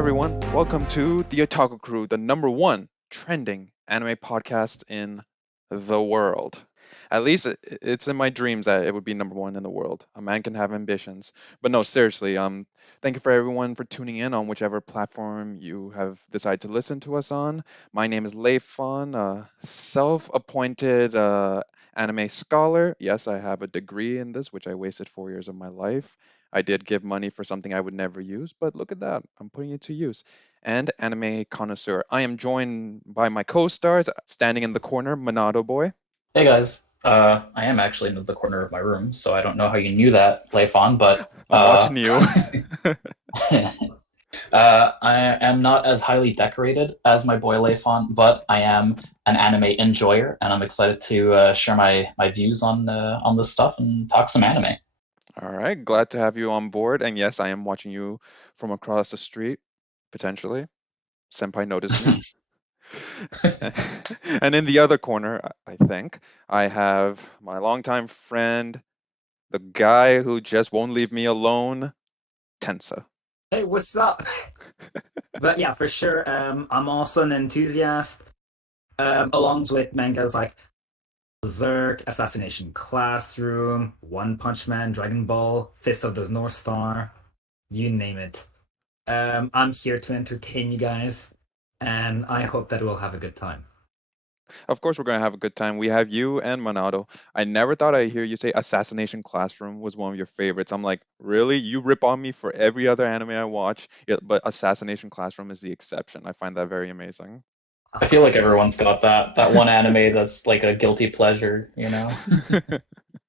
everyone, welcome to the Otaku Crew, the number one trending anime podcast in the world. At least it's in my dreams that it would be number one in the world. A man can have ambitions, but no, seriously. Thank you for everyone for tuning in on whichever platform you have decided to listen to us on. My name is Leifon, a self-appointed anime scholar. Yes, I have a degree in this, which I wasted 4 years of my life. I did give money for something I would never use, but look at that. I'm putting it to use. And anime connoisseur. I am joined by my co-stars, standing in the corner, Monado Boy. Hey guys, I am actually in the corner of my room, so I don't know how you knew that, Leifon, but I'm watching you. I am not as highly decorated as my boy Leifon, but I am an anime enjoyer, and I'm excited to share my views on this stuff and talk some anime. All right, glad to have you on board. And yes, I am watching you from across the street, potentially. Senpai noticed me. And in the other corner, I think, I have my longtime friend, the guy who just won't leave me alone, Tensa. Hey, what's up? But yeah, for sure. I'm also an enthusiast. Along with mangas like Berserk, Assassination Classroom, One Punch Man, Dragon Ball, Fist of the North Star, you name it. I'm here to entertain you guys, and I hope that we'll have a good time. Of course, we're going to have a good time. We have you and Monado. I never thought I'd hear you say Assassination Classroom was one of your favorites. I'm like, really? You rip on me for every other anime I watch, yeah, but Assassination Classroom is the exception. I find that very amazing. I feel like everyone's got that one anime that's like a guilty pleasure, you know?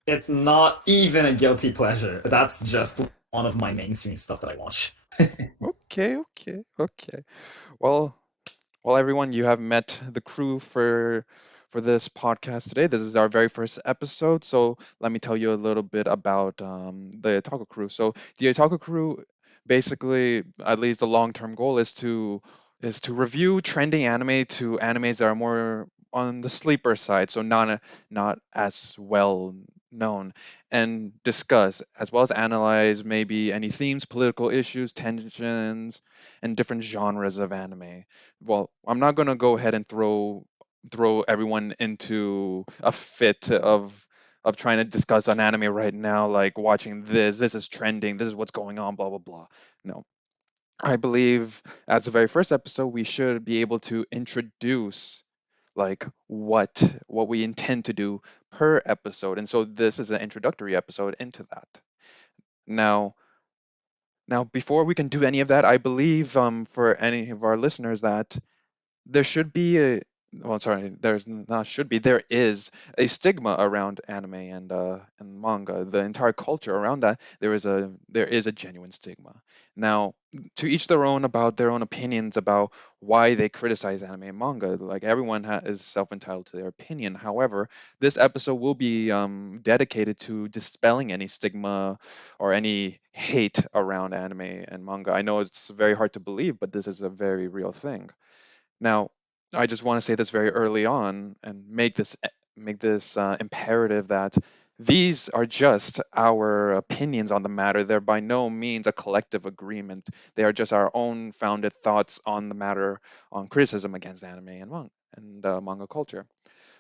It's not even a guilty pleasure. That's just one of my mainstream stuff that I watch. Okay, okay, okay. Well, well, everyone, you have met the crew for this podcast today. This is our very first episode, so let me tell you a little bit about the Otaku Crew. So the Otaku Crew, basically, at least the long-term goal is to review trending anime to animes that are more on the sleeper side, so not as well known, and discuss as well as analyze maybe any themes, political issues, tensions, and different genres of anime. Well, I'm not gonna go ahead and throw everyone into a fit of trying to discuss an anime right now, like watching this is trending, this is what's going on, blah blah blah. No, I believe as the very first episode, we should be able to introduce like what we intend to do per episode, and so this is an introductory episode into that. Now, now before we can do any of that, I believe for any of our listeners that there should be a well sorry there's not should be there is a stigma around anime and manga, the entire culture around that. There is a genuine stigma. Now, to each their own about their own opinions about why they criticize anime and manga. Like everyone is self-entitled to their opinion. However, this episode will be dedicated to dispelling any stigma or any hate around anime and manga. I know it's very hard to believe, but this is a very real thing. Now, I just want to say this very early on and make this imperative that these are just our opinions on the matter. They're by no means a collective agreement. They are just our own founded thoughts on the matter, on criticism against anime and manga culture.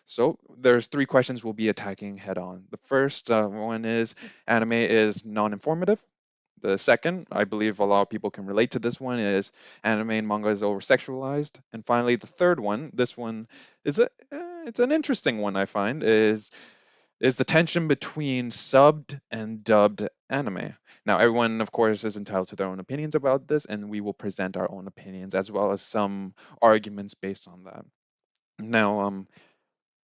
So there's three questions we'll be attacking head on. The first one is anime is non-informative. The second, I believe a lot of people can relate to this one, is anime and manga is oversexualized. And finally, the third one, this one it's an interesting one I find, is the tension between subbed and dubbed anime. Now, everyone, of course, is entitled to their own opinions about this, and we will present our own opinions as well as some arguments based on that. Now,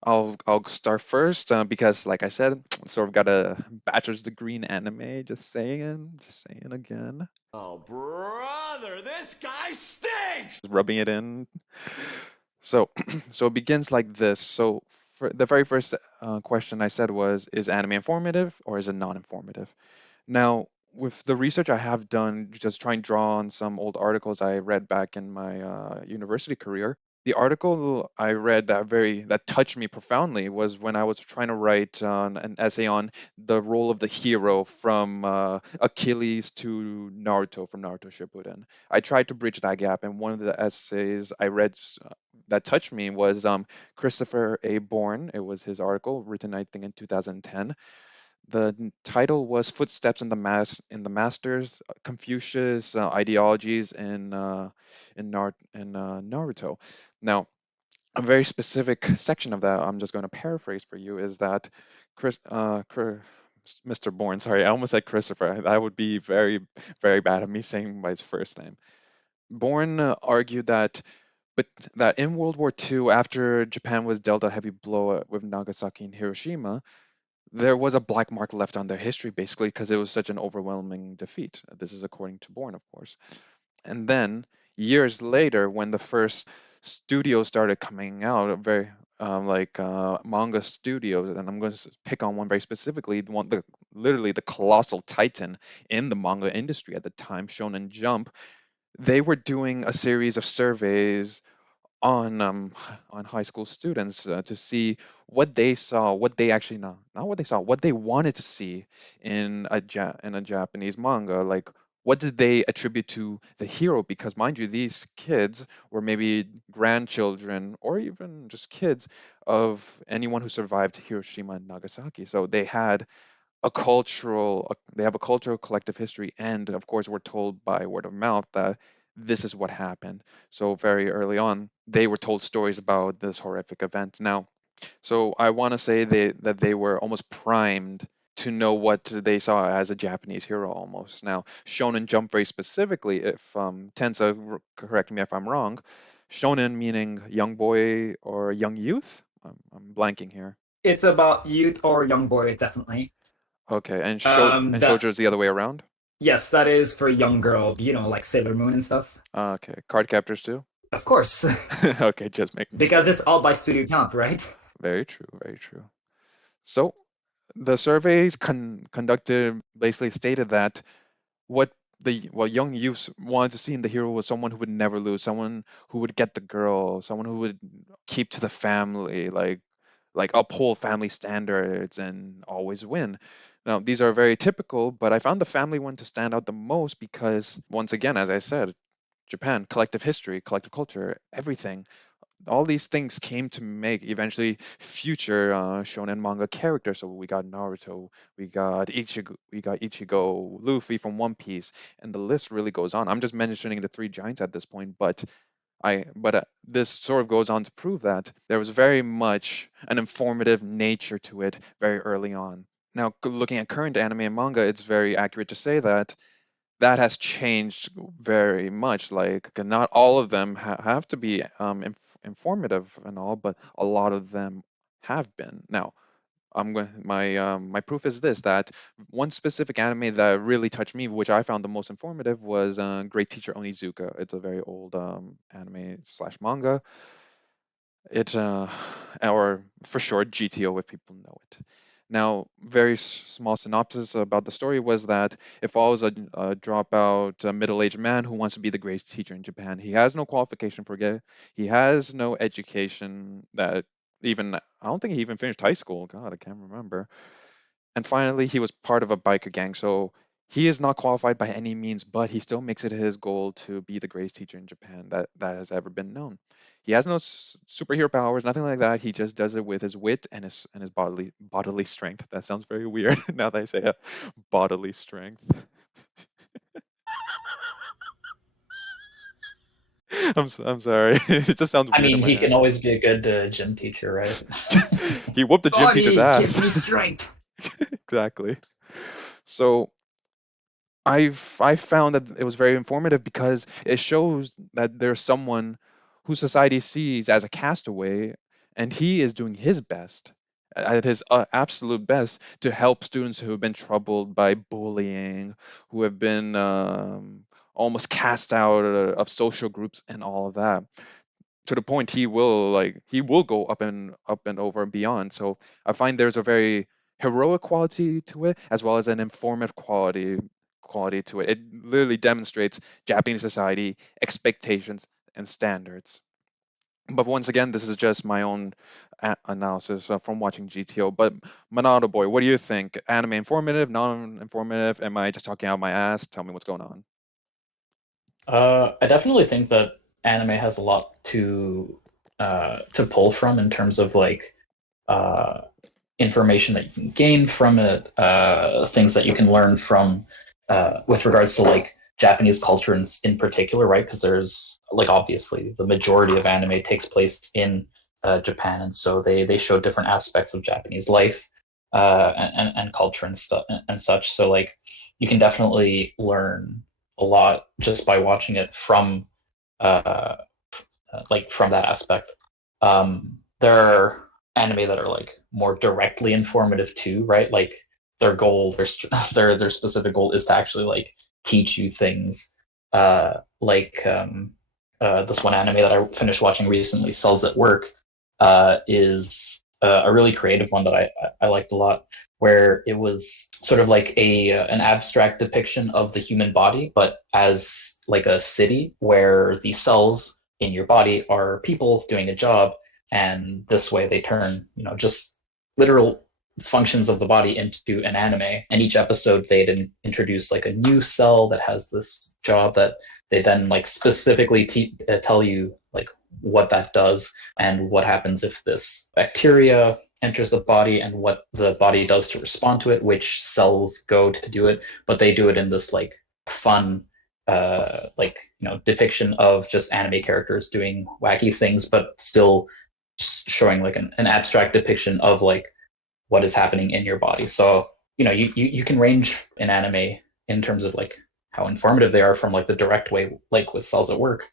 I'll start first because, like I said, sort of got a bachelor's degree in anime. Just saying again, Oh, brother, this guy stinks! rubbing it in. So, so it begins like this. So, for the very first question I said was, is anime informative or is it non-informative? Now, with the research I have done, just trying to draw on some old articles I read back in my university career, The article I read that touched me profoundly was when I was trying to write an essay on the role of the hero from Achilles to Naruto, from Naruto Shippuden. I tried to bridge that gap, and one of the essays I read that touched me was Christopher A. Bourne. It was his article written, I think, in 2010. The title was "Footsteps in the Masters: Confucius Ideologies in Naruto." Now, a very specific section of that I'm just going to paraphrase for you is that Mr. Bourne, sorry, I almost said Christopher. That would be very, very bad of me saying by his first name. Bourne argued but that in World War II, after Japan was dealt a heavy blow with Nagasaki and Hiroshima, there was a black mark left on their history, basically, because it was such an overwhelming defeat. This is according to Bourne, of course. And then years later, when the first studios started coming out, very manga studios, and I'm going to pick on one very specifically, literally the colossal titan in the manga industry at the time, Shonen Jump. They were doing a series of surveys on high school students to see what they saw, what they actually not what they saw, what they wanted to see in a Japanese manga. Like, what did they attribute to the hero? Because mind you, these kids were maybe grandchildren or even just kids of anyone who survived Hiroshima and Nagasaki. So they have a cultural collective history, and of course we're told by word of mouth that this is what happened. So very early on they were told stories about this horrific event. Now, so I want to say that they were almost primed to know what they saw as a Japanese hero almost. Now, Shonen Jump very specifically, if Tensa, correct me if I'm wrong, Shonen meaning young boy or young youth. I'm blanking here. It's about youth or young boy, definitely. Okay, and That shoujo is the other way around. Yes, that is for young girl, like Sailor Moon and stuff. Okay, card captors too. Of course, Okay, just making because sure. it's all by Studio Count, right? Very true, very true. So the surveys conducted basically stated that what young youths wanted to see in the hero was someone who would never lose, someone who would get the girl, someone who would keep to the family, like uphold family standards and always win. Now, these are very typical, but I found the family one to stand out the most because, once again, as I said, Japan, collective history, collective culture, everything. All these things came to make eventually future shonen manga characters. So we got Naruto, we got Ichigo, Luffy from One Piece, and the list really goes on. I'm just mentioning the three giants at this point, but this sort of goes on to prove that there was very much an informative nature to it very early on. Now, looking at current anime and manga, it's very accurate to say that has changed very much. Like, not all of them have to be informative and all, but a lot of them have been. Now, my proof is this: that one specific anime that really touched me, which I found the most informative, was Great Teacher Onizuka. It's a very old anime slash manga. It or for short GTO if people know it. Now, very small synopsis about the story was that it follows a dropout, middle-aged man who wants to be the greatest teacher in Japan. He has no qualification for it. He has no education that even I don't think he even finished high school. God, I can't remember. And finally, he was part of a biker gang. So he is not qualified by any means, but he still makes it his goal to be the greatest teacher in Japan that has ever been known. He has no superhero powers, nothing like that. He just does it with his wit and his bodily strength. That sounds very weird now that I say it. Bodily strength. I'm sorry. It just sounds I weird in mean, my he head. can always be a good gym teacher, right? He whooped the gym teacher's Body, give me ass. strength. Exactly. So I found that it was very informative because it shows that there's someone who society sees as a castaway, and he is doing his best, at his absolute best, to help students who have been troubled by bullying, who have been almost cast out of social groups and all of that. To the point he will go up and over and beyond. So I find there's a very heroic quality to it as well as an informative quality to it. It literally demonstrates Japanese society expectations and standards. But once again, this is just my own analysis from watching GTO. But Monado boy, what do you think? Anime informative, non-informative? Am I just talking out my ass? Tell me what's going on. I definitely think that anime has a lot to pull from in terms of like uh, information that you can gain from it, things that you can learn from with regards to like Japanese culture in particular, right? Because there's like obviously the majority of anime takes place in Japan, and so they show different aspects of Japanese life and culture and stuff and such. So like you can definitely learn a lot just by watching it from uh, like from that aspect. There are anime that are like more directly informative too, right? Like their goal, their specific goal is to actually like teach you things. This one anime that I finished watching recently, Cells at Work, is a really creative one that I liked a lot, where it was sort of like a an abstract depiction of the human body, but as like a city where the cells in your body are people doing a job, and this way they turn just literal functions of the body into an anime. And each episode they'd introduce like a new cell that has this job that they then like specifically tell you like what that does and what happens if this bacteria enters the body and what the body does to respond to it, which cells go to do it, but they do it in this like fun depiction of just anime characters doing wacky things, but still just showing like an abstract depiction of like what is happening in your body. So you can range in anime in terms of like how informative they are, from like the direct way, like with Cells at Work,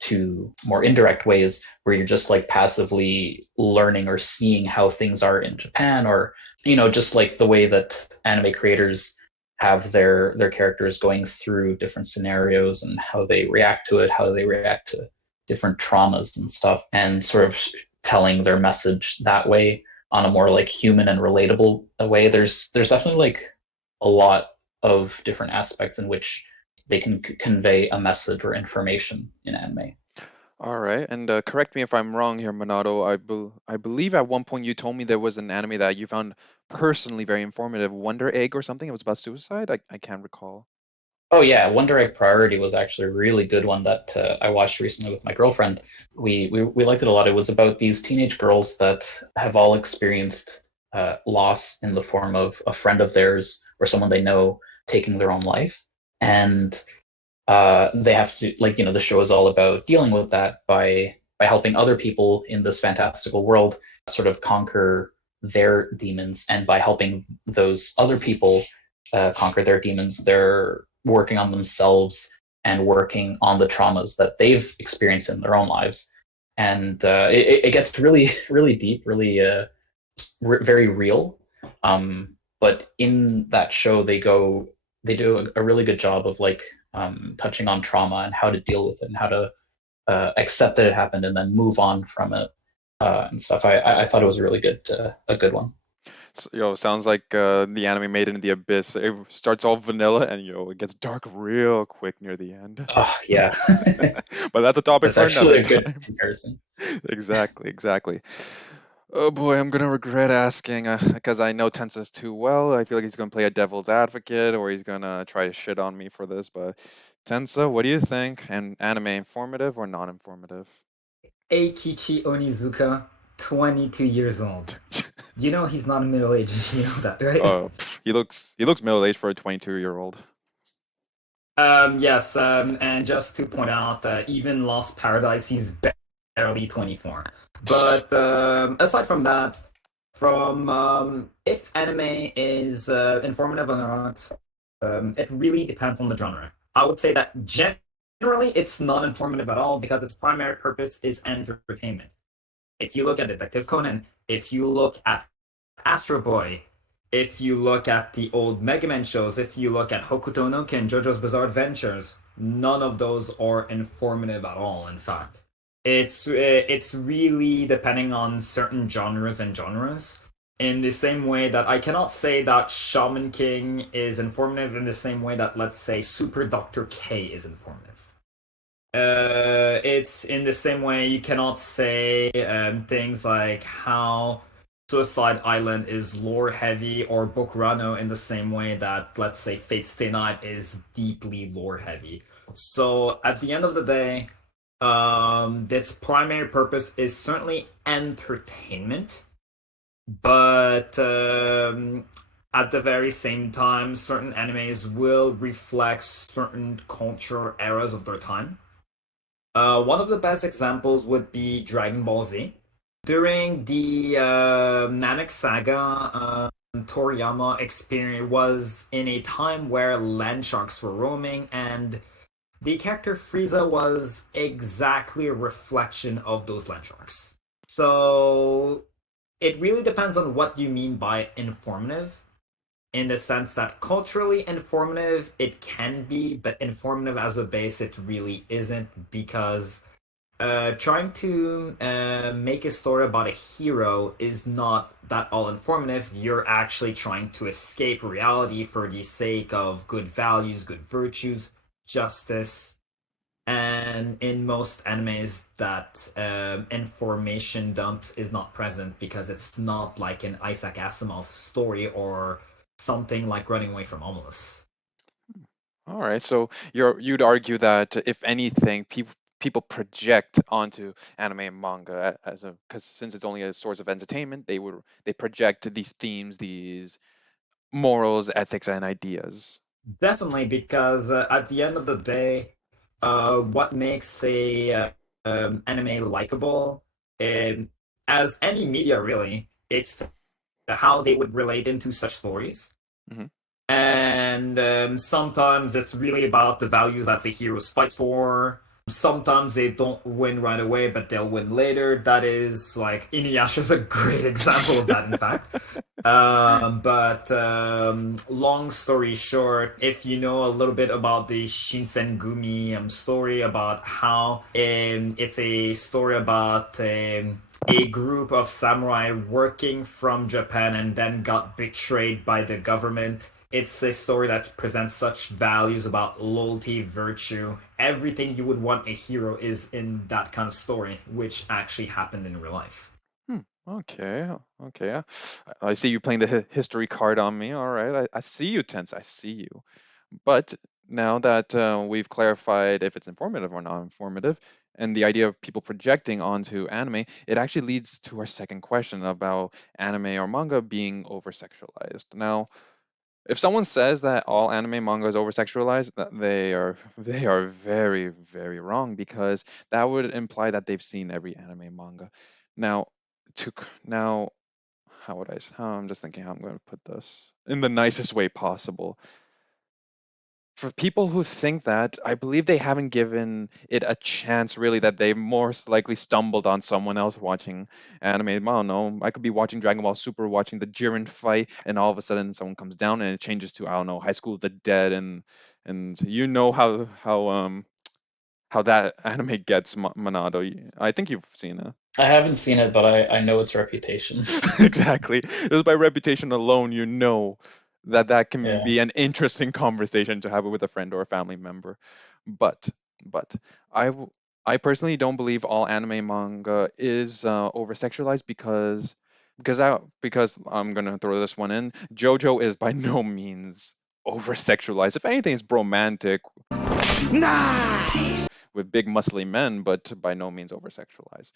to more indirect ways where you're just like passively learning or seeing how things are in Japan, or just like the way that anime creators have their characters going through different scenarios and how they react to it, how they react to different traumas and stuff, and sort of telling their message that way on a more like human and relatable way. There's definitely like a lot of different aspects in which they can convey a message or information in anime. All right, and correct me if I'm wrong here, Monado. I believe at one point you told me there was an anime that you found personally very informative, Wonder Egg or something. It was about suicide. I can't recall. Oh yeah, Wonder Egg Priority was actually a really good one that I watched recently with my girlfriend. We liked it a lot. It was about these teenage girls that have all experienced loss in the form of a friend of theirs or someone they know taking their own life, and they have to, like, the show is all about dealing with that by helping other people in this fantastical world sort of conquer their demons, and by helping those other people conquer their demons, they're working on themselves and working on the traumas that they've experienced in their own lives. And it gets really really deep, really very real. But in that show they do a really good job of like touching on trauma and how to deal with it and how to accept that it happened and then move on from it, and stuff. I thought it was a really good a good one. So, sounds like the anime Made in the Abyss. It starts all vanilla and it gets dark real quick near the end. Oh yeah, But that's a topic that's for actually another a good time. comparison. Exactly, exactly. Oh boy, I'm gonna regret asking because I know Tensa's too well. I feel like he's gonna play a devil's advocate or he's gonna try to shit on me for this. But Tensa, what do you think? And anime informative or non-informative? Eikichi Onizuka, 22 years old. You know he's not middle-aged. You know that, right? He looks middle-aged for a 22-year-old. Yes, and just to point out, even Lost Paradise, he's barely 24. But aside from that, from if anime is informative or not, it really depends on the genre. I would say that generally it's not informative at all because its primary purpose is entertainment. If you look at Detective Conan, if you look at Astro Boy, if you look at the old Mega Man shows, if you look at Hokuto no Ken, JoJo's Bizarre Adventures, none of those are informative at all, in fact. It's really depending on certain genres and genres. In the same way that I cannot say that Shaman King is informative in the same way that, let's say, Super Doctor K is informative. It's in the same way you cannot say things like how Suicide Island is lore heavy or Bokurano in the same way that, let's say, Fate Stay Night is deeply lore heavy. So at the end of the day, its primary purpose is certainly entertainment, but at the very same time, certain animes will reflect certain cultural eras of their time. One of the best examples would be Dragon Ball Z. During the Namek saga, Toriyama experience was in a time where land sharks were roaming, and the character Frieza was exactly a reflection of those land sharks. So it really depends on what you mean by informative, in the sense that culturally informative it can be, but informative as a base it really isn't, because trying to make a story about a hero is not that all informative. You're actually trying to escape reality for the sake of good values, good virtues, justice. And in most animes, that information dumps is not present because it's not like an Isaac Asimov story or something like Running Away from Homeless. All right, so you'd argue that if anything, people project onto anime and manga as a because since it's only a source of entertainment, they project these themes, these morals, ethics, and ideas. Definitely, because at the end of the day, what makes a anime likable, um, as any media really, it's how they would relate into such stories. Hmm. And sometimes it's really about the values that the heroes fight for. Sometimes they don't win right away, but they'll win later. That is like Inuyasha's a great example of that, in fact. But long story short, if you know a little bit about the Shinsengumi story, about how it's a story about a group of samurai working from Japan and then got betrayed by the government. It's a story that presents such values about loyalty, virtue. Everything you would want a hero is in that kind of story, which actually happened in real life. Hmm. Okay. Okay. I see you playing the history card on me. All right. I see you, Tense. I see you. But now that we've clarified if it's informative or not informative, and the idea of people projecting onto anime, it actually leads to our second question about anime or manga being over-sexualized. Now, if someone says that all anime manga is over-sexualized, they are very, very wrong because that would imply that they've seen every anime manga. Now, now, how I'm just thinking how I'm going to put this in the nicest way possible. For people who think that, I believe they haven't given it a chance really, that they most likely stumbled on someone else watching anime. I don't know. I could be watching Dragon Ball Super, watching the Jiren fight, and all of a sudden someone comes down and it changes to, I don't know, High School of the Dead, and you know how that anime gets, Monado. I think you've seen it. I haven't seen it, but I know its reputation. Exactly. Just by reputation alone, you know that that can Yeah. be an interesting conversation to have with a friend or a family member. But but I w- I personally don't believe all anime manga is over sexualized because I'm gonna throw this one in. JoJo is by no means over sexualized. If anything, it's bromantic Nice! with big muscly men, but by no means over sexualized.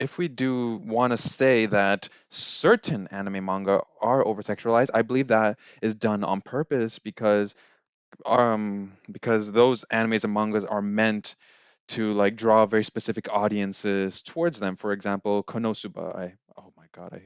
If we do want to say that certain anime manga are over sexualized, I believe that is done on purpose because those animes and mangas are meant to like draw very specific audiences towards them. For example, Konosuba. Oh my god,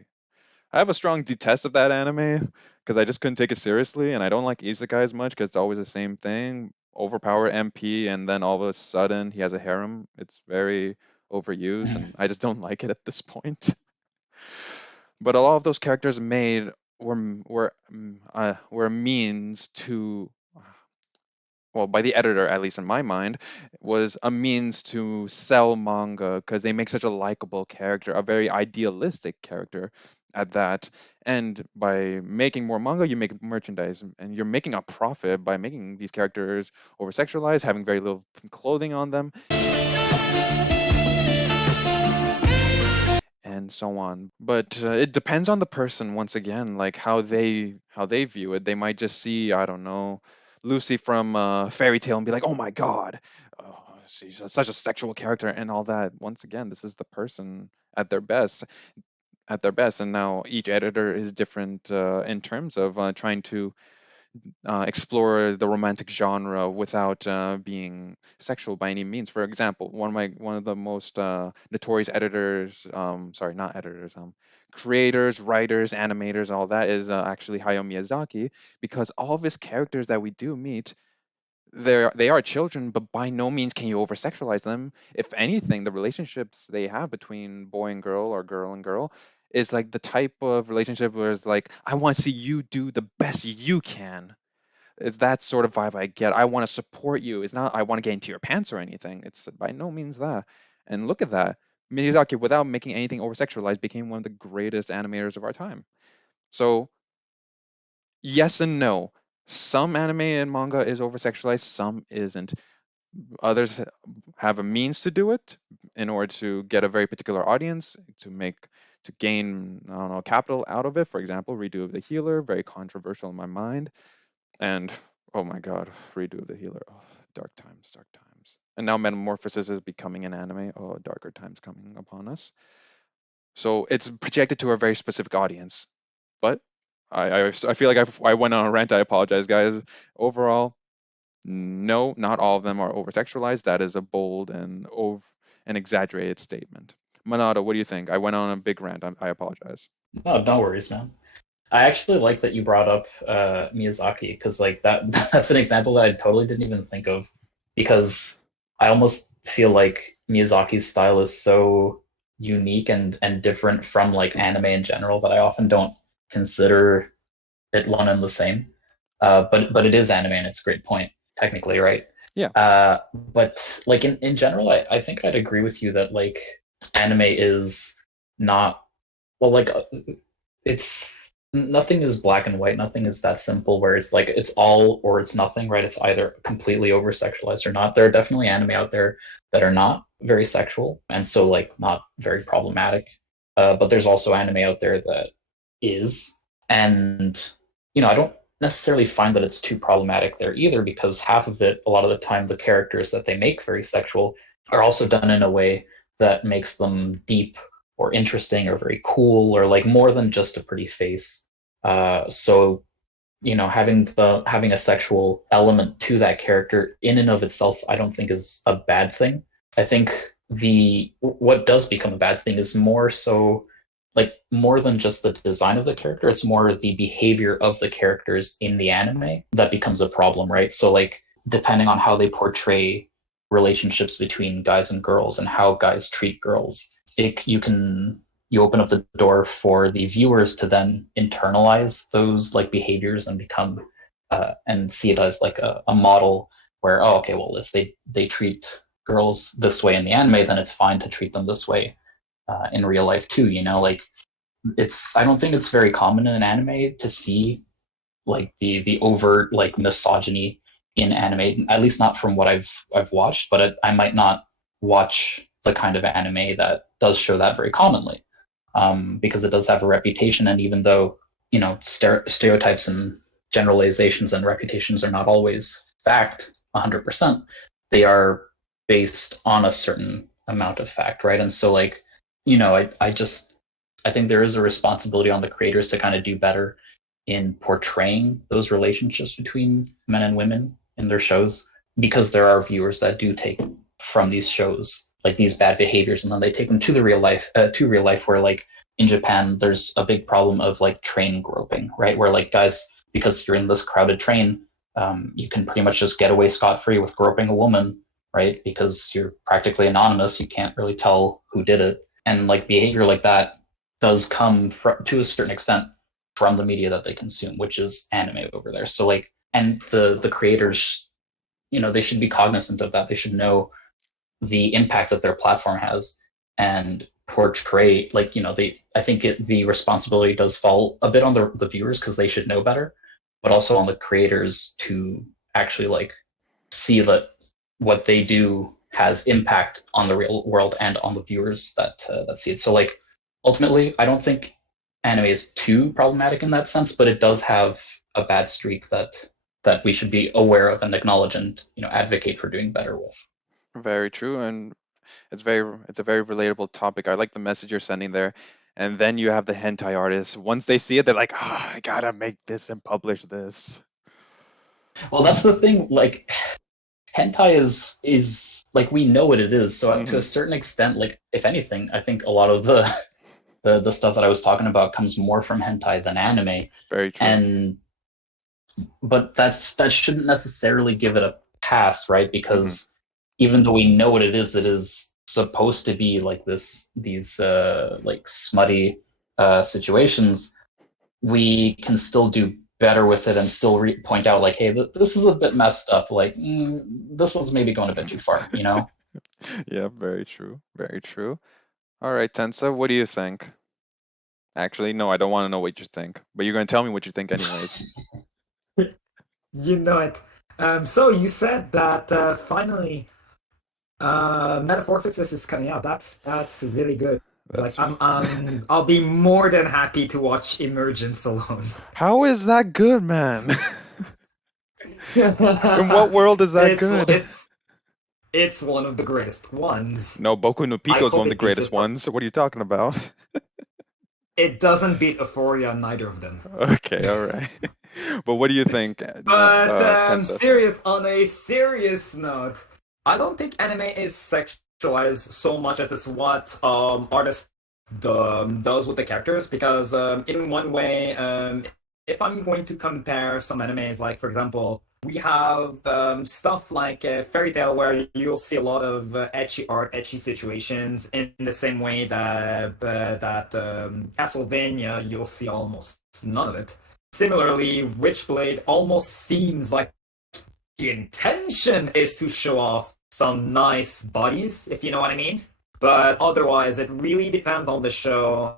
I have a strong detest of that anime because I just couldn't take it seriously, and I don't like isekai as much because it's always the same thing. Overpowered MP, and then all of a sudden he has a harem. It's very overused, Mhm. and I just don't like it at this point. But a lot of those characters made were a means to, well, by the editor, at least in my mind, was a means to sell manga because they make such a likable character, a very idealistic character, at that. And by making more manga, you make merchandise, and you're making a profit by making these characters over sexualized, having very little clothing on them, and so on. But it depends on the person once again, like how they view it. They might just see, I don't know, Lucy from Fairy Tale and be like, "Oh my God, oh, she's such a sexual character," and all that. Once again, this is the person at their best, and now each editor is different in terms of trying to explore the romantic genre without being sexual by any means. For example, one of the most notorious editors, sorry, not editors, creators, writers, animators, all that is actually Hayao Miyazaki, because all of his characters that we do meet, they are children, but by no means can you over sexualize them. If anything, the relationships they have between boy and girl or girl and girl is like the type of relationship where it's like, I want to see you do the best you can. It's that sort of vibe I get. I want to support you. It's not I want to get into your pants or anything. It's by no means that. And look at that. Miyazaki, without making anything over sexualized, became one of the greatest animators of our time. So, yes and no. Some anime and manga is over sexualized, some isn't. Others have a means to do it in order to get a very particular audience, to gain, I don't know, capital out of it. For example, Redo of the Healer, very controversial in my mind. And oh my God, Redo of the Healer. Oh, dark times, dark times. And now Metamorphosis is becoming an anime. Oh, darker times coming upon us. So it's projected to a very specific audience. But I feel like I went on a rant. I apologize, guys. Overall, no, not all of them are over sexualized. That is a bold and an exaggerated statement. Monado, what do you think? I went on a big rant. I apologize. No, no worries, man. I actually like that you brought up Miyazaki because like that that's an example that I totally didn't even think of because I almost feel like Miyazaki's style is so unique and different from like anime in general that I often don't consider it one and the same. But it is anime and it's a great point technically, right? Yeah. But like in general, I think I'd agree with you that like anime is not well like it's nothing is black and white. Nothing is that simple where it's like it's all or it's nothing, right? It's either completely over sexualized or not. There are definitely anime out there that are not very sexual and so like not very problematic. But there's also anime out there that is, and I don't necessarily find that it's too problematic there either because half of it, a lot of the time, the characters that they make very sexual are also done in a way that makes them deep or interesting or very cool or like more than just a pretty face. So having a sexual element to that character in and of itself, I don't think is a bad thing. I think the what does become a bad thing is more so like more than just the design of the character. It's more the behavior of the characters in the anime that becomes a problem, right? So like depending on how they portray relationships between guys and girls and how guys treat girls, you open up the door for the viewers to then internalize those like behaviors and become and see it as like a model where, oh, okay, well, if they treat girls this way in the anime, then it's fine to treat them this way in real life too. Like I don't think it's very common in an anime to see like the overt like misogyny in anime, at least not from what I've watched, but I might not watch the kind of anime that does show that very commonly, because it does have a reputation. And even though, stereotypes and generalizations and reputations are not always fact 100%, they are based on a certain amount of fact, right? And so like, I think there is a responsibility on the creators to kind of do better in portraying those relationships between men and women in their shows, because there are viewers that do take from these shows like these bad behaviors and then they take them to real life where like in Japan there's a big problem of like train groping, right? Where like guys, because you're in this crowded train, you can pretty much just get away scot-free with groping a woman, right? Because you're practically anonymous, you can't really tell who did it. And like behavior like that does come to a certain extent from the media that they consume, which is anime over there. So like, and the creators, they should be cognizant of that. They should know the impact that their platform has and portray, like, I think the responsibility does fall a bit on the viewers because they should know better, but also on the creators to actually like see that what they do has impact on the real world and on the viewers that see it. So like ultimately, I don't think anime is too problematic in that sense, but it does have a bad streak that we should be aware of and acknowledge and advocate for doing better with. Very true, and it's a very relatable topic. I like the message you're sending there. And then you have the hentai artists. Once they see it, they're like, "Ah, I gotta make this and publish this." Well, that's the thing. Like hentai is like we know what it is. So to a Hmm. certain extent, like if anything, I think a lot of the stuff that I was talking about comes more from hentai than anime. Very true. And but that shouldn't necessarily give it a pass, right? Hmm. Because even though we know what it is supposed to be like these like smutty situations. We can still do better with it and still point out like, hey, this is a bit messed up. Like this was maybe going a bit too far, you know? Yeah, very true. Very true. All right, Tensa, what do you think? Actually, no, I don't want to know what you think, but you're going to tell me what you think anyways. You know it. So you said that finally Metamorphosis is coming out. That's really good. Like That's I'll be more than happy to watch Emergence alone. How is that good, man? In what world is that it's good? it's it's one of the greatest ones. No, Boku no I Pico is hope one of the it beats it greatest for. ones. What are you talking about? It doesn't beat Euphoria, neither of them. Okay, all right. But what do you think, But Tensa? serious on a serious note, I don't think anime is sexualized so much as it's what artists does with the characters. Because in one way, if I'm going to compare some animes, like for example, we have stuff like Fairy Tail, where you'll see a lot of etchy art, etchy situations. In the same way that Castlevania, you'll see almost none of it. Similarly, Witchblade almost seems like the intention is to show off some nice bodies, if you know what I mean. But otherwise, it really depends on the show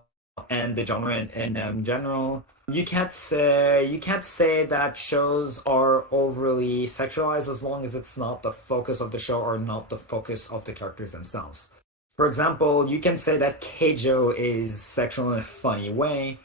and the genre in general. You can't say that shows are overly sexualized as long as it's not the focus of the show or not the focus of the characters themselves. For example, you can say that Keijo is sexual in a funny way,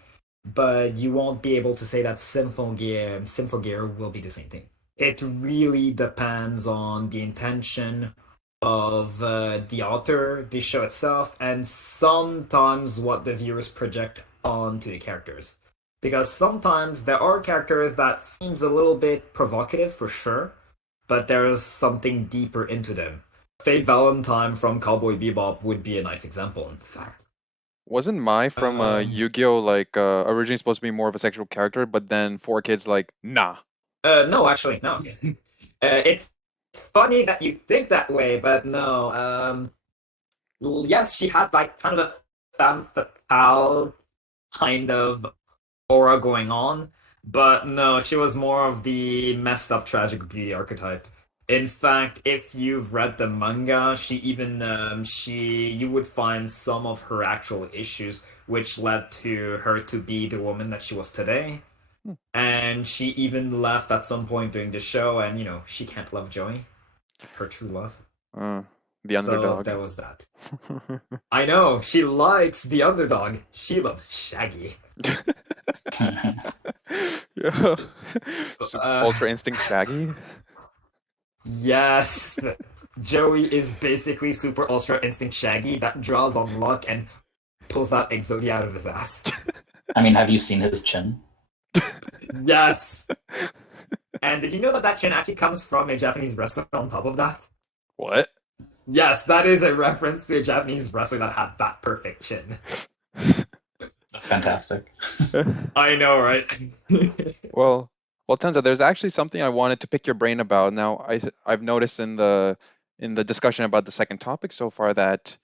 but you won't be able to say that Symphogear will be the same thing. It really depends on the intention of the author, the show itself, and sometimes what the viewers project onto the characters. Because sometimes there are characters that seems a little bit provocative for sure, but there's something deeper into them. Faye Valentine from Cowboy Bebop would be a nice example, in fact. Wasn't Mai from Um, Yu-Gi-Oh like originally supposed to be more of a sexual character, but then 4 Kids like, nah. no, actually, no. It's funny that you think that way, but no. Yes, she had like kind of a femme fatale kind of aura going on, but no, she was more of the messed up tragic beauty archetype. In fact, if you've read the manga, she even you would find some of her actual issues, which led to her to be the woman that she was today. Hmm. And she even left at some point during the show, and she can't love Joey, her true love. Uh, the So underdog. there was that. I know, she likes the underdog. She loves Shaggy. Yeah. Uh, Ultra Instinct Shaggy. yes, Joey is basically Super Ultra Instinct Shaggy that draws on luck and pulls that Exodia out of his ass. I mean, have you seen his chin? Yes! And did you know that that chin actually comes from a Japanese wrestler on top of that? What? Yes, that is a reference to a Japanese wrestler that had that perfect chin. That's fantastic. I know, right? Well, Tenza, there's actually something I wanted to pick your brain about. Now, I've noticed in the discussion about the second topic so far that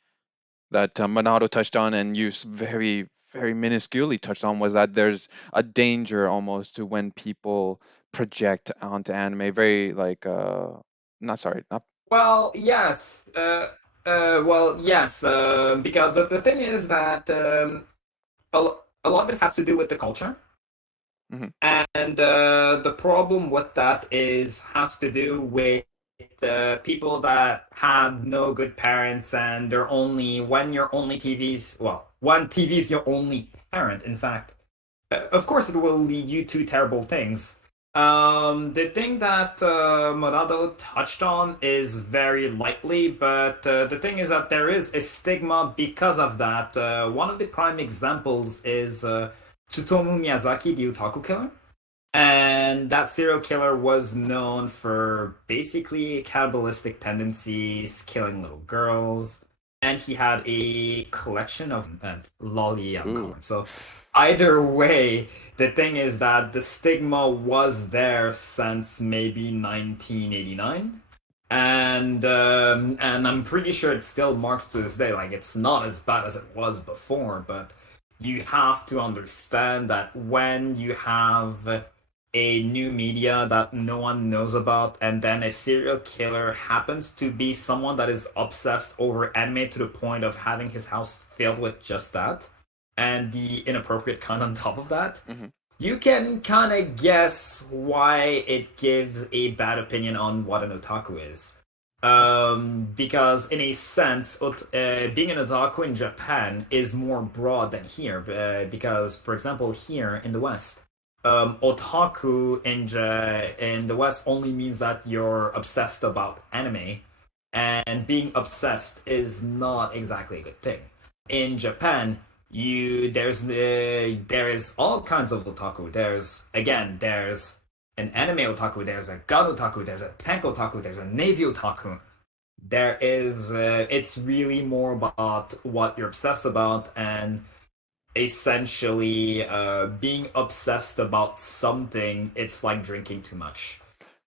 Minato touched on and you very very minusculely touched on was that there's a danger almost to when people project onto anime. Very like not sorry, not Well, yes. Well, yes, because the thing is that a lot of it has to do with the culture. Hmm. And the problem with that is has to do with people that have no good parents and they're only when your only TV's well, when TV's your only parent, in fact. Of course, it will lead you to terrible things. The thing that Morado touched on is very lightly, but the thing is that there is a stigma because of that. One of the prime examples is Tsutomu Miyazaki, the Otaku Killer. And that serial killer was known for basically cannibalistic tendencies, killing little girls, and he had a collection of lolly Ooh. uncommon. So either way, the thing is that the stigma was there since maybe 1989. And I'm pretty sure it still marks to this day. Like it's not as bad as it was before, but you have to understand that when you have a new media that no one knows about, and then a serial killer happens to be someone that is obsessed over anime to the point of having his house filled with just that, and the inappropriate kind on top of that, Hmm. you can kind of guess why it gives a bad opinion on what an otaku is. Because in a sense, being an otaku in Japan is more broad than here. Because, for example, here in the West, otaku in the West only means that you're obsessed about anime, and being obsessed is not exactly a good thing. In Japan, there is all kinds of otaku. There's an anime otaku, there's a gun otaku, there's a tank otaku, there's a navy otaku. There is it's really more about what you're obsessed about and essentially being obsessed about something. It's like drinking too much.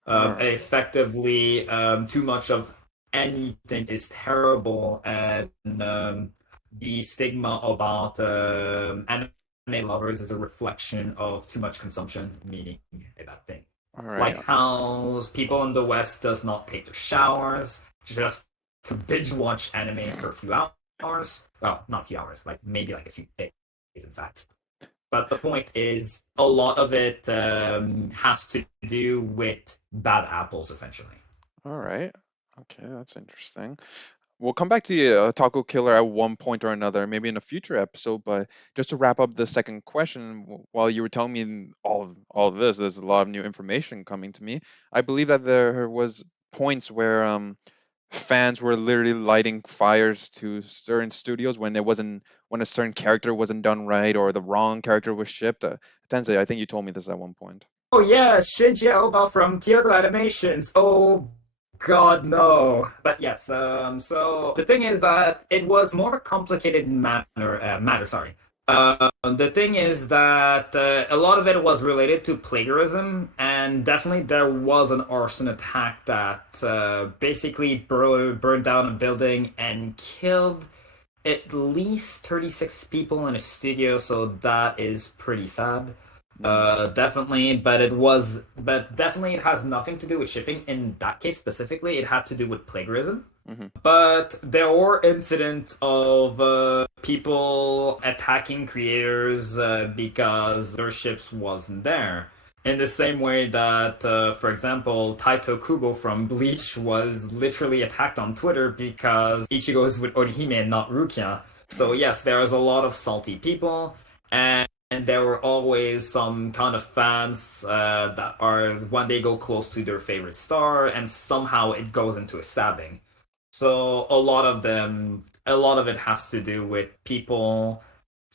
All right. Effectively, too much of anything is terrible, and the stigma about anime lovers is a reflection of too much consumption, meaning a bad thing. All right. Like how people in the West does not take their showers just to binge watch anime for a few hours. Well, not a few hours, like maybe like a few days, in fact. But the point is, a lot of it has to do with bad apples, essentially. All right. Okay, that's interesting. We'll come back to the Taco Killer at one point or another, maybe in a future episode. But just to wrap up the second question, while you were telling me all of this, there's a lot of new information coming to me. I believe that there was points where fans were literally lighting fires to certain studios when when a certain character wasn't done right or the wrong character was shipped. Tensei, I think you told me this at one point. Oh yeah, Shinji Aoba from Kyoto Animations. Oh God, no. But yes, so the thing is that it was more complicated matter. Sorry. The thing is that a lot of it was related to plagiarism, and definitely there was an arson attack that basically burned down a building and killed at least 36 people in a studio. So that is pretty sad. Mm. Definitely, but definitely it has nothing to do with shipping. In that case specifically, it had to do with plagiarism. Hmm. But there were incidents of people attacking creators because their ships wasn't there. In the same way that, for example, Taito Kubo from Bleach was literally attacked on Twitter because Ichigo is with Orihime and not Rukia. So yes, there is a lot of salty people, and there were always some kind of fans that are when they go close to their favorite star, and somehow it goes into a stabbing. So a lot of it has to do with people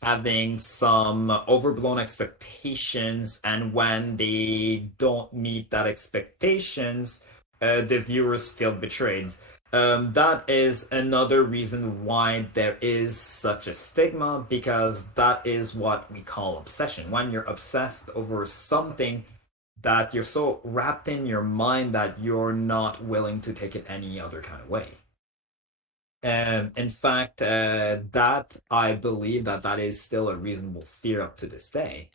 having some overblown expectations, and when they don't meet that expectations, the viewers feel betrayed. That is another reason why there is such a stigma, because that is what we call obsession. When you're obsessed over something that you're so wrapped in your mind that you're not willing to take it any other kind of way. In fact, that I believe that that is still a reasonable fear up to this day,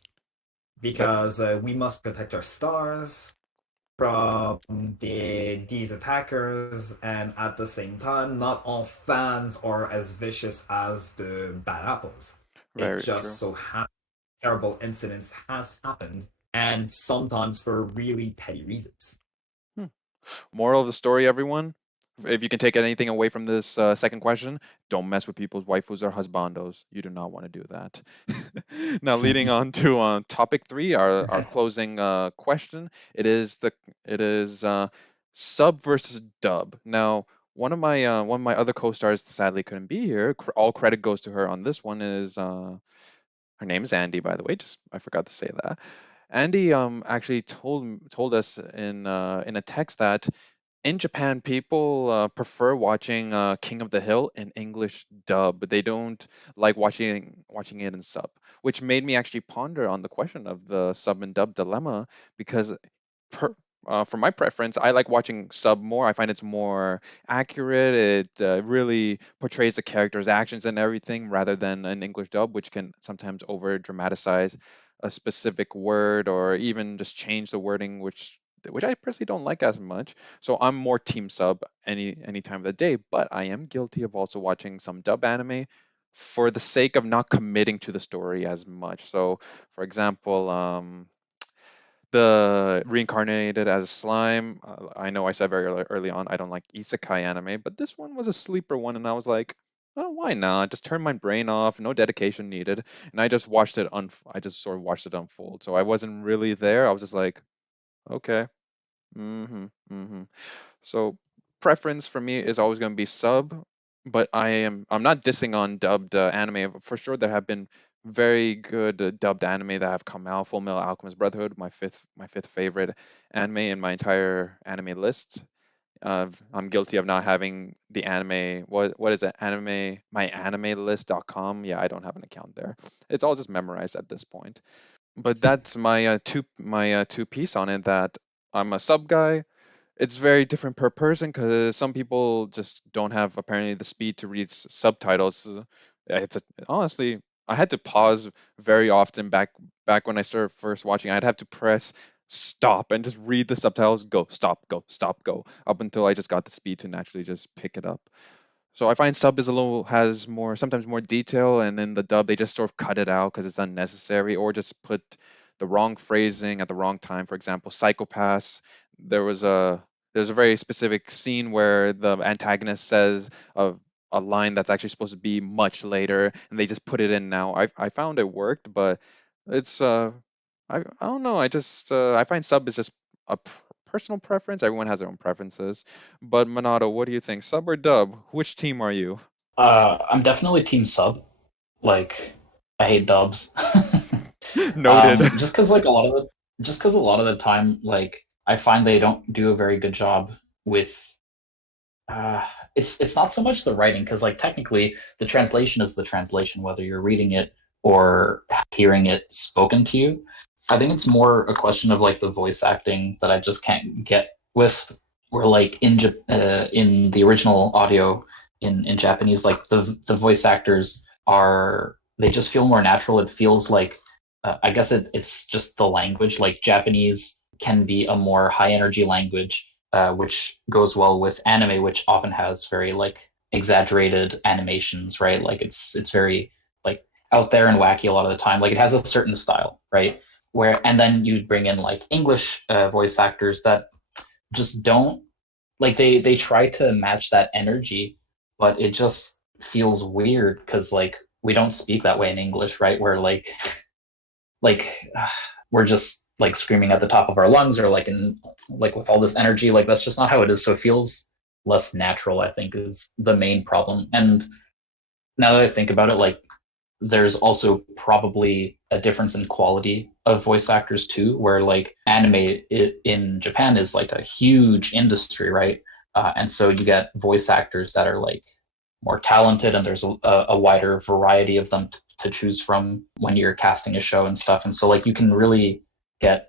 That because we must protect our stars. from these attackers, and at the same time, not all fans are as vicious as the bad apples. It Very just true. so happens terrible incidents has happened, and sometimes for really petty reasons. Hmm. Moral of the story, everyone. If you can take anything away from this second question, don't mess with people's waifus or husbandos. You do not want to do that. Now, leading on to topic three, our closing question. It is sub versus dub. Now, one of my other co-stars sadly couldn't be here. All credit goes to her on this one. Is Her name is Andy, by the way. Just I forgot to say that. Andy actually told us in a text that in Japan, people prefer watching King of the Hill in English dub, but they don't like watching it in sub, which made me actually ponder on the question of the sub and dub dilemma because per, for my preference, I like watching sub more. I find it's more accurate. It really portrays the character's actions and everything rather than an English dub, which can sometimes over dramatize a specific word or even just change the wording, which I personally don't like as much. So I'm more team sub any time of the day, but I am guilty of also watching some dub anime for the sake of not committing to the story as much. So, for example, the reincarnated as slime. I know I said very early on I don't like isekai anime, but this one was a sleeper one, and I was like, oh, why not? Just turn my brain off, no dedication needed, and I just watched it. I just sort of watched it unfold. So I wasn't really there. I was just like, okay. Mm-hmm. So preference for me is always going to be sub, but I'm not dissing on dubbed anime. For sure, there have been very good dubbed anime that have come out. Full Metal Alchemist Brotherhood, my fifth favorite anime in my entire anime list. I'm guilty of not having the anime. What is it? Anime myanimelist.com. Yeah, I don't have an account there. It's all just memorized at this point. But that's my two piece on it. That I'm a sub guy. It's very different per person because some people just don't have apparently the speed to read subtitles. Honestly, I had to pause very often back when I started first watching. I'd have to press stop and just read the subtitles, go, stop, go, stop, go, up until I just got the speed to naturally just pick it up. So I find sub is a little has more sometimes more detail, and in the dub they just sort of cut it out because it's unnecessary, or just put the wrong phrasing at the wrong time. For example, Psychopaths. There was a there's a very specific scene where the antagonist says a line that's actually supposed to be much later, and they just put it in now. I found it worked, but it's I don't know. I find sub is just a personal preference. Everyone has their own preferences. But Minato, what do you think? Sub or dub? Which team are you? I'm definitely team sub. Like, I hate dubs. Noted. Just because a lot of the time, like, I find they don't do a very good job with. It's not so much the writing because, like, technically the translation is the translation, whether you're reading it or hearing it spoken to you. I think it's more a question of like the voice acting that I just can't get with. Where like in the original audio in Japanese, like the voice actors are they just feel more natural. It feels like I guess it's just the language. Like Japanese can be a more high energy language, which goes well with anime, which often has very like exaggerated animations, right? Like it's very like out there and wacky a lot of the time. Like it has a certain style, right? Where and then you bring in like English voice actors that just don't like they try to match that energy, but it just feels weird because like we don't speak that way in English, right? Where like we're just like screaming at the top of our lungs or like in like with all this energy, like that's just not how it is. So it feels less natural, I think, is the main problem. And now that I think about it, like there's also probably a difference in quality of voice actors too, where like in Japan is like a huge industry, right? And so you get voice actors that are like more talented, and there's a wider variety of them to choose from when you're casting a show and stuff. And so like you can really get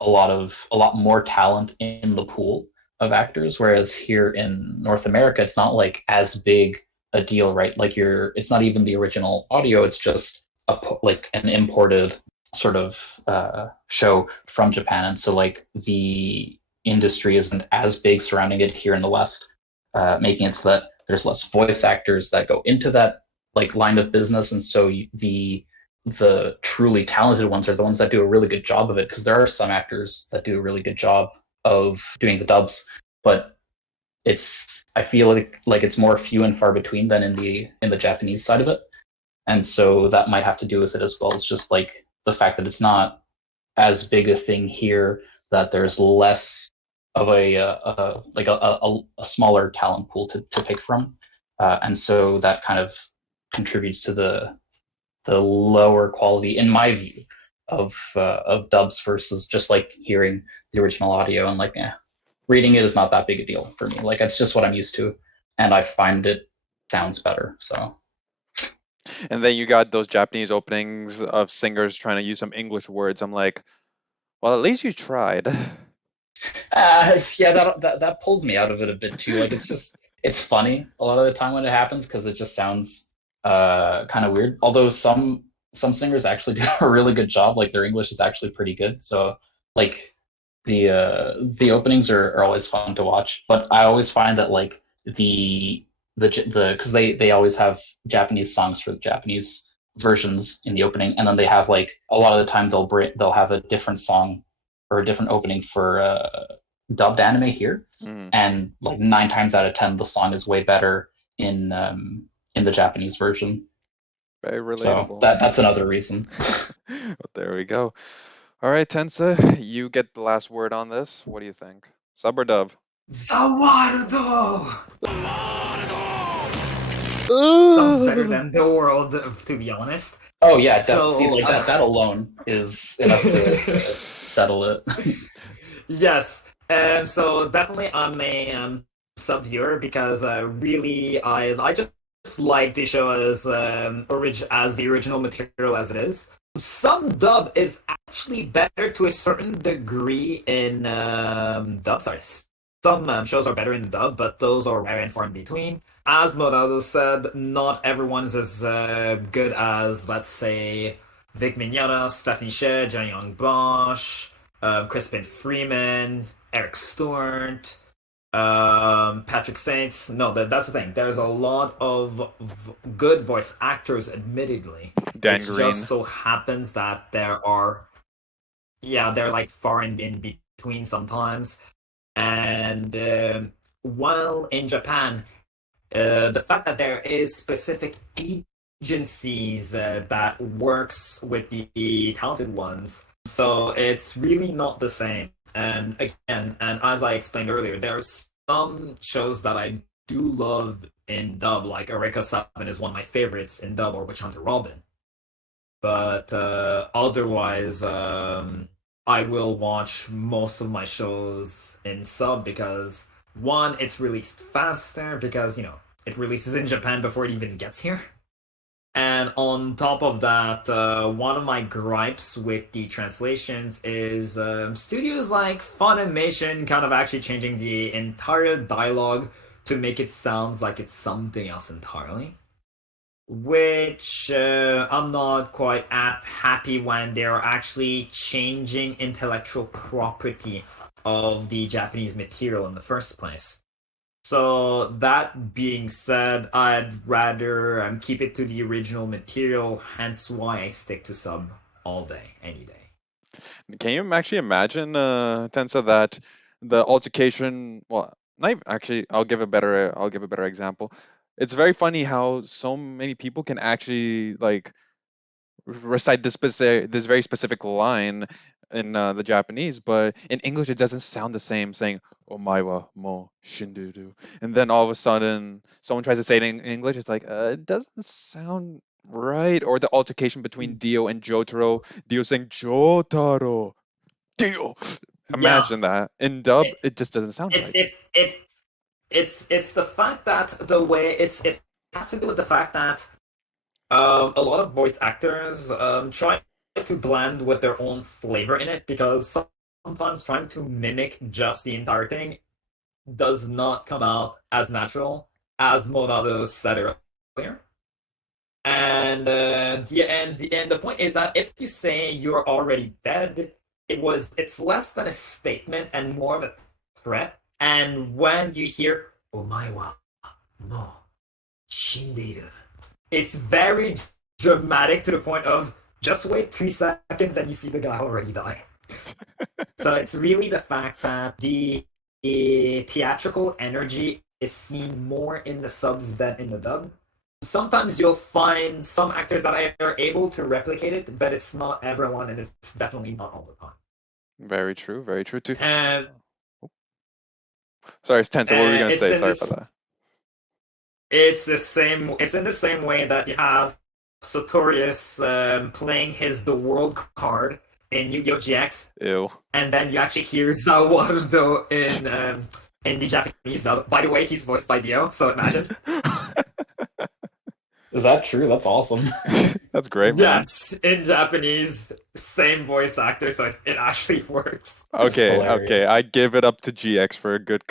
a lot more talent in the pool of actors, whereas here in North America, it's not like as big a deal, right? Like it's not even the original audio; it's just like an imported sort of show from Japan, and so like industry isn't as big surrounding it here in the West, making it so that there's less voice actors that go into that like line of business, and so the truly talented ones are the ones that do a really good job of it, because there are some actors that do a really good job of doing the dubs, but I feel like it's more few and far between than in the Japanese side of it, and so that might have to do with it as well. It's just like the fact that it's not as big a thing here, that there's less of a smaller talent pool to pick from, and so that kind of contributes to the lower quality, in my view, of dubs versus just like hearing the original audio, and like reading it is not that big a deal for me. Like it's just what I'm used to, and I find it sounds better. So And then you got those Japanese openings of singers trying to use some English words. I'm like, well, at least you tried. yeah, that pulls me out of it a bit too. Like it's funny a lot of the time when it happens, because it just sounds kind of weird. Although some singers actually do a really good job. Like their English is actually pretty good. So like the openings are always fun to watch. But I always find that like the because they always have Japanese songs for the Japanese versions in the opening, and then they have like a lot of the time they'll have a different song or a different opening for dubbed anime here, and like 9 times out of 10 the song is way better in the Japanese version. Very So relatable. that's another reason. Well, there we go. All right, Tensa, you get the last word on this. What do you think? Sub or dub? Zawardo! Sounds better than the world, to be honest. Oh yeah, So, see, like that alone is enough to settle it. Yes, so definitely I'm a sub viewer, because really I just like the show as as the original material as it is. Some dub is actually better to a certain degree in dub. Sorry, some shows are better in dub, but those are rare and far in between. As Morado said, not everyone's as good as, let's say, Vic Mignogna, Stephanie Sheh, Johnny Young Bosch, Crispin Freeman, Eric Stewart, Patrick Saints. No, that's the thing. There's a lot of good voice actors, admittedly. Dan It Green. just so happens that they're like far in between sometimes. And while in Japan, the fact that there is specific agencies that works with the talented ones, so it's really not the same. And again, and as I explained earlier, there are some shows that I do love in dub, like Eureka 7 is one of my favorites in dub, or Witch Hunter Robin. But otherwise, I will watch most of my shows in sub, because one, it's released faster, because it releases in Japan before it even gets here. And on top of that, one of my gripes with the translations is studios like Funimation kind of actually changing the entire dialogue to make it sound like it's something else entirely. Which I'm not quite happy when they're actually changing intellectual property of the Japanese material in the first place. So that being said, I'd rather keep it to the original material, hence why I stick to sub all day, any day. Can you actually imagine, Tensa, that the altercation? Well, not even, actually, I'll give a better example. It's very funny how so many people can actually like recite this very specific line in the Japanese, but in English it doesn't sound the same, saying "Omae wa mo shinderu," and then all of a sudden someone tries to say it in English. It's like it doesn't sound right. Or the altercation between Dio and Jotaro, Dio saying "Jotaro, Dio." Yeah, Imagine that in dub, it it just doesn't sound it right. it, it it's the fact that the way it has to do with the fact that a lot of voice actors try to blend with their own flavor in it, because sometimes trying to mimic just the entire thing does not come out as natural as Morado said earlier. And the point is that if you say you're already dead, it's less than a statement and more of a threat. And when you hear "omae wa mo shindeiru," it's very dramatic to the point of just wait 3 seconds and you see the guy already die. So it's really the fact that the theatrical energy is seen more in the subs than in the dub. Sometimes you'll find some actors that are able to replicate it, but it's not everyone, and it's definitely not all the time. Very true. Very true too. And Sorry, Tensa. What were you gonna it's say? in Sorry about that. this. It's the same. It's in the same way that you have Sartorius playing his The World card in Yu-Gi-Oh! GX, Ew. and then you actually hear Zawardo in the Japanese dub. By the way, he's voiced by Dio, so imagine. Is that true? That's awesome. That's great, man. Yes, in Japanese, same voice actor, so it actually works. Okay, Hilarious. okay. I give it up to GX for a good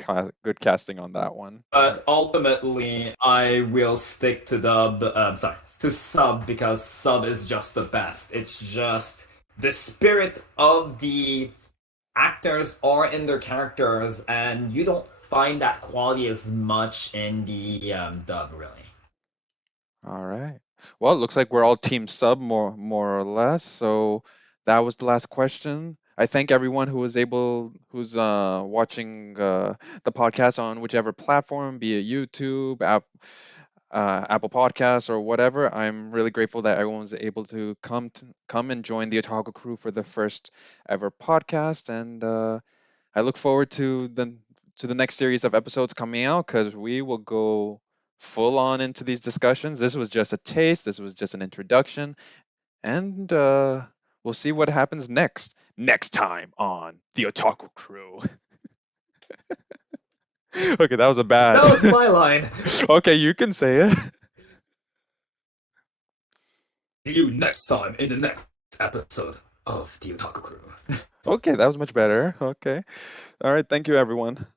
casting on that one. But ultimately, I will stick to to sub, because sub is just the best. It's just the spirit of the actors are in their characters, and you don't find that quality as much in the dub, really. All right. Well, it looks like we're all team sub more or less. So that was the last question. I thank everyone who's watching the podcast on whichever platform, be it YouTube, Apple Podcasts, or whatever. I'm really grateful that everyone was able to come and join the Otaku Crew for the first ever podcast, and I look forward to the next series of episodes coming out, because we will go full on into these discussions. This was just a taste. This was just an introduction, and we'll see what happens next time on the Otaku Crew. Okay, that was a bad. That was my line. Okay, you can say it. See you next time in the next episode of the Otaku Crew. Okay, that was much better. Okay. All right, thank you everyone.